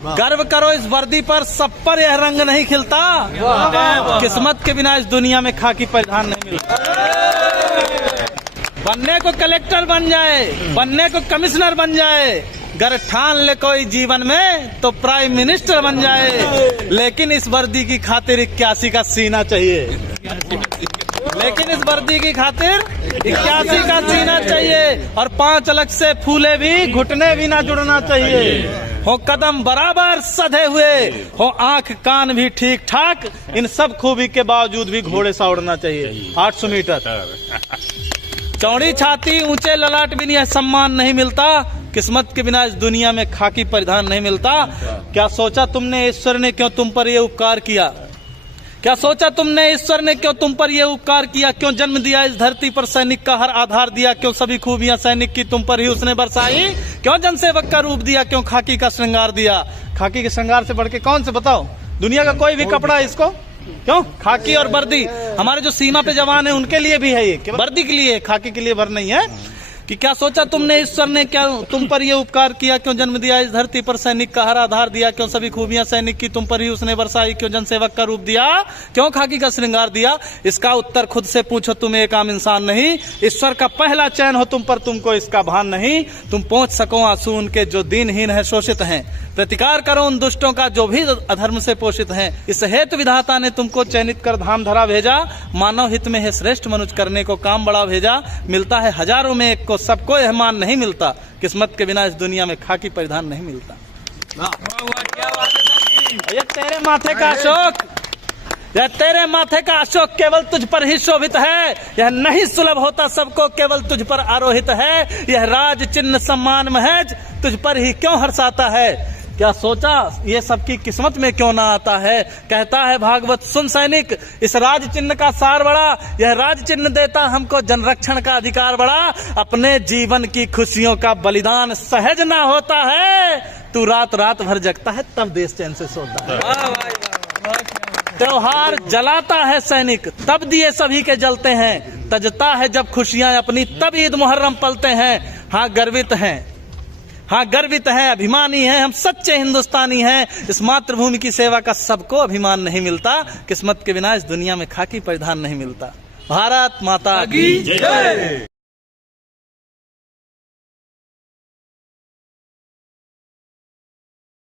गर्व करो इस वर्दी पर, सब पर यह रंग नहीं खिलता। किस्मत के बिना इस दुनिया में खाकी परिधान नहीं मिलता। बनने को कलेक्टर बन जाए, बनने को कमिश्नर बन जाए, गर ठान ले कोई जीवन में तो प्राइम मिनिस्टर बन जाए। लेकिन इस वर्दी की खातिर 81 का सीना चाहिए। लेकिन इस वर्दी की खातिर 81 का सीना चाहिए। और 5 अलग से फूले भी, घुटने भी ना जुड़ना चाहिए। हो कदम बराबर सधे हुए, हो आंख कान भी ठीक ठाक, इन सब खूबी के बावजूद भी घोड़े सा उड़ना चाहिए। 800 मीटर चौड़ी छाती, ऊंचे ललाट भी यह सम्मान नहीं मिलता। किस्मत के बिना इस दुनिया में खाकी परिधान नहीं मिलता। क्या सोचा तुमने ईश्वर ने क्यों तुम पर यह उपकार किया? क्या सोचा तुमने ईश्वर ने क्यों तुम पर यह उपकार किया? क्यों जन्म दिया इस धरती पर, सैनिक का हर आधार दिया? क्यों सभी खूबियां सैनिक की तुम पर ही उसने बरसाई? क्यों जनसेवक का रूप दिया? क्यों खाकी का श्रृंगार दिया? खाकी के श्रृंगार से बढ़ के कौन से बताओ? दुनिया का कोई भी कपड़ा है इसको? क्यों? खाकी और वर्दी हमारे जो सीमा पे जवान है उनके लिए भी है, ये वर्दी के लिए, खाकी के लिए भर नहीं है। कि क्या सोचा तुमने ईश्वर ने क्या तुम पर ये उपकार किया? क्यों जन्म दिया इस धरती पर, सैनिक का हर आधार दिया? क्यों सभी खूबियां सैनिक की तुम पर ही उसने बरसाई? क्यों जनसेवक का रूप दिया? क्यों खाकी का श्रृंगार दिया? इसका उत्तर खुद से पूछो, तुम एक आम इंसान नहीं। ईश्वर का पहला चयन हो तुम पर, तुमको इसका भान नहीं। तुम पहुंच सको आंसू उनके जो दीनहीन है, शोषित हैं। प्रतिकार करो उन दुष्टों का जो भी अधर्म से पोषित हैं। इस हेतु विधाता ने तुमको चयनित कर धाम धरा भेजा। मानव हित में है श्रेष्ठ मनुष्य करने को काम बड़ा भेजा। मिलता है हजारों में एक को, सबको यह मान नहीं मिलता। किस्मत के बिना इस दुनिया में खाकी परिधान नहीं मिलता। ये तेरे माथे का अशोक, यह तेरे माथे का अशोक केवल तुझ पर ही शोभित है। यह नहीं सुलभ होता सबको, केवल तुझ पर आरोहित है। यह राज चिन्ह सम्मान महज तुझ पर ही क्यों हर्षाता है? क्या सोचा ये सबकी किस्मत में क्यों ना आता है? कहता है भागवत सुन सैनिक, इस राज चिन्ह का सार बड़ा। यह राज चिन्ह देता हमको जनरक्षण का अधिकार बड़ा। अपने जीवन की खुशियों का बलिदान सहज ना होता है। तू रात रात भर जगता है तब देश चैन से सोता है। त्योहार जलाता है सैनिक तब दिए सभी के जलते हैं। तजता है जब खुशियां अपनी तब ईद मुहर्रम पलते हैं। हाँ गर्वित हैं, हाँ गर्वित हैं, अभिमानी हैं, हम सच्चे हिंदुस्तानी हैं। इस मातृभूमि की सेवा का सबको अभिमान नहीं मिलता। किस्मत के बिना इस दुनिया में खाकी परिधान नहीं मिलता। भारत माता की जय।